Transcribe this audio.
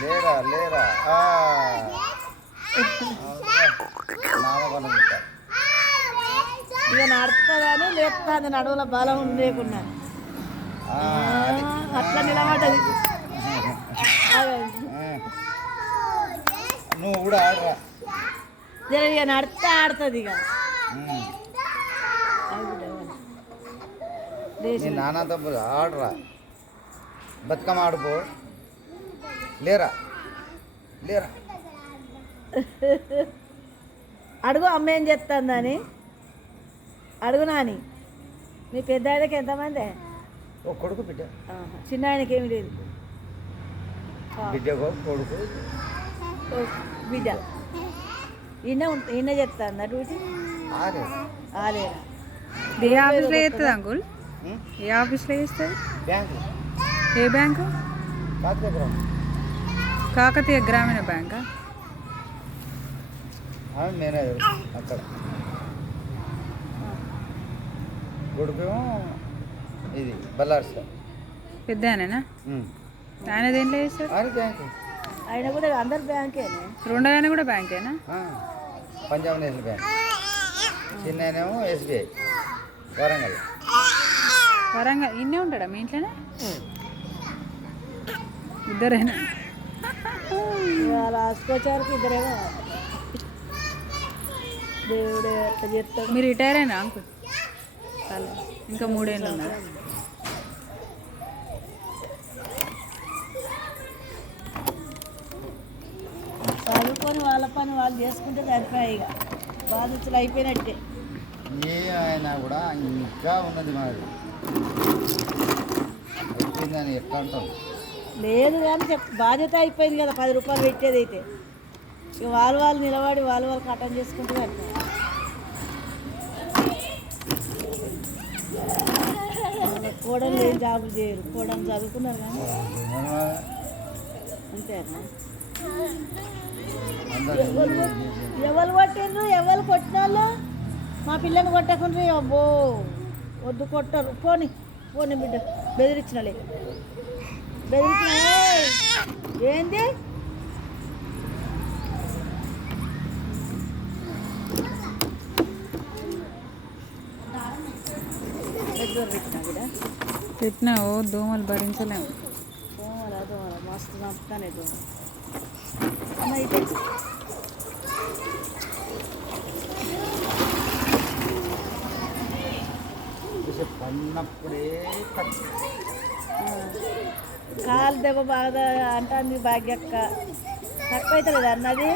లేరా లేరా ఇక నడుస్తుందని లేపుతుంది, నడువుల బలం లేకున్నా అట్లా నిలబడ్డది. నువ్వు కూడా ఆడరా, ఇక నడితే ఆడుతుంది. ఇక నాన్న తమ్ముడు ఆడరా, బతుకమ్మ ఆడుకో. లేరా లేరా అడుగు అమ్మ ఏం చెప్తుందని అడుగు. నాని మీ పెద్ద ఆయనకి ఎంతమంది? ఓ కొడుకు బిడ్డ. చిన్న ఆయనకి ఏమి లేదు. బిడ్డకో కొడుకు బిడ్డ. ఈయన చెప్తాందా డ్యూటీ? ఆలేరా. ఏ ఆఫీస్లో చేస్తుంది అంకుల్? ఏ ఆఫీస్లో చేస్తుంది? బ్యాంకు. ఏ బ్యాంకు? కాకతీయ గ్రామీణ బ్యాంకా? మేనేజర్ అక్కడ. కొడుకేమో ఇది బల్లార్స్. పెద్ద ఆయననా? ఆయన దేంట్లో చేస్తాడు? ఆయన బ్యాంకు. ఆయన కూడా అందరు బ్యాంకేనా? రెండో ఆయన కూడా బ్యాంకేనా? Punjab national bank. చిన్న ఆయనేమో ఎస్బీఐ వరంగల్. వరంగల్. ఇన్నే ఉంటాడా మీ ఇంట్లోనే? ఇద్దరేనా? రాసుకొచ్చారికి ఇద్దరేమో. దేవుడే అట్లా చెప్తాడు. మీరు రిటైర్ అయినా అంకుల్? ఇంకా 3 ఏళ్ళు ఉన్నారు. చదువుకొని వాళ్ళ పని వాళ్ళు చేసుకుంటే సరిపోయాయి. ఇక బాధితులు అయిపోయినట్టే. ఏ అయినా కూడా ఇంకా ఉన్నది మాది అయిపోయిందని ఎట్లా అంటాం? లేదు కానీ బాధ్యత అయిపోయింది కదా. 10 రూపాయలు పెట్టేది అయితే ఇక వాళ్ళు నిలబడి వాళ్ళు కట్టం చేసుకుంటే సరిపోయి. కోడలు ఏం జాబులు చేయరు. కోడలు చదువుకున్నారు కానీ అంతే అన్నా. ఎవరు కొట్టిండ్రు? ఎవరు కొట్టిన వాళ్ళు? మా పిల్లని కొట్టకుండ్రి. అబ్బో వద్దు, కొట్టరు. పోని పోని బిడ్డ బెదిరించినలే. బెదిరించిన ఏంది? పెట్టినా ఓ దోమలు భరించలేము. దోమల మస్తు నప్పుతానే దోమలు. అమ్మ అయితే పన్నప్పుడే కాలు దెబ్బ బాగా అంటుంది భాగ్యక్క. తక్కువ అవుతుంది అన్నది.